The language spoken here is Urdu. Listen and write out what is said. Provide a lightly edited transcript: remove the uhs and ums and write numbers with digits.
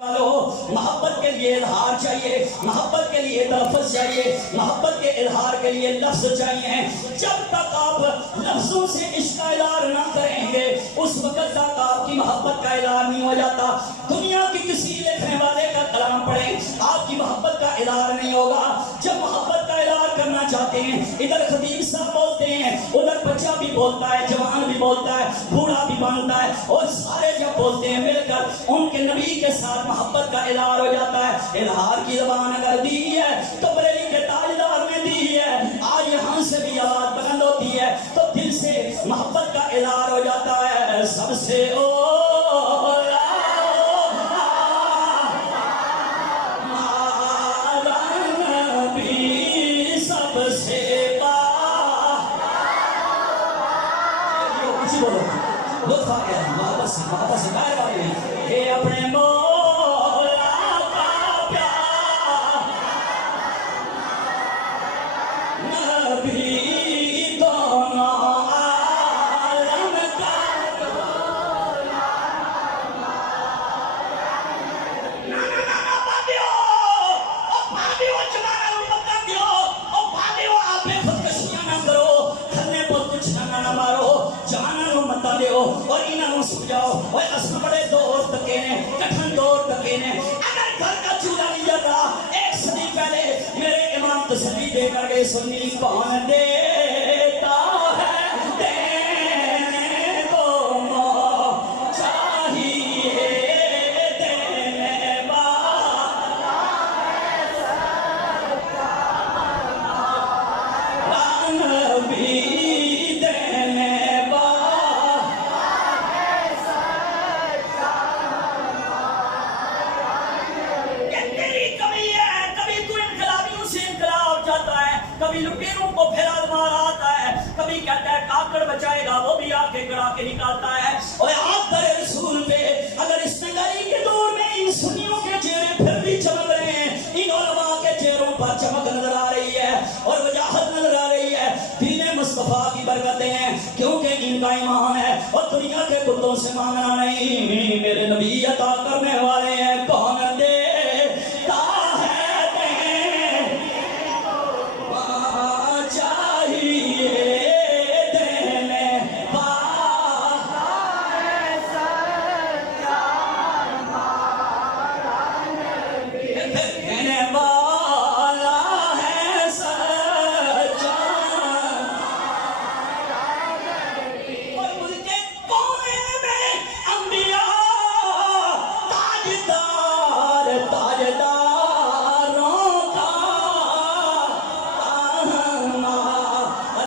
محبت کے لیے اظہار چاہیے، محبت کے لیے تلفظ چاہیے، محبت کے اظہار کے لیے لفظ چاہیے۔ جب تک آپ لفظوں سے عشق کا اظہار نہ کریں گے اس وقت تک آپ کی محبت کا اظہار نہیں ہو جاتا۔ دنیا کی کسی لکھنے والے کا کلام پڑھیں، آپ کی محبت کا اظہار نہیں ہوگا۔ جب محبت کا اظہار کرنا چاہتے ہیں، ادھر خطیب صاحب بولتے ہیں، ادھر بچہ بھی بولتا ہے، جوان بھی بولتا ہے، بوڑھا بھی بولتا ہے، اور سارے جب بولتے ہیں مل کر ان کے نبی کے ساتھ محبت کا اظہار ہو جاتا ہے۔ اظہار کی زبان اگر دی ہے تو بریلی کے تاجدار نے دی ہے، آج یہاں سے بھی آواز بلند ہوتی ہے تو دل سے محبت کا اظہار ہو جاتا ہے۔ سب سے لطف آ گیا محبت سے باہر والی کہ اپنے مولا کا پیار نبی دونوں عالم کا اور انہوں سمجھاؤ اور اس بڑے دور تکے نے کٹھن دور تکے نے اگر گھر کا چولہا نہیں جاتا ایک صدی پہلے میرے امام تسلی دے کر گئے سنی کون دیتا ہے دینے کو چاہیے دینے والا نبی کبھی لٹیروں کو پھیرا مار آتا ہے، کبھی کہتا ہے کاکڑ بچائے گا وہ بھی آ کے گڑا کے نکالتا ہے۔ اور آپ در رسول پہ اگر اس نگاری کے دور میں ان سنیوں کے چہرے پھر بھی چمک رہے ہیں، ان علماء کے چہروں پر چمک نظر آ رہی ہے اور وجاہت نظر آ رہی ہے، دین مصطفیٰ کی برکتیں ہیں، کیونکہ ان کا ایمان ہے اور دنیا کے کتوں سے مانگنا نہیں۔ میرے نبی عطا کرنے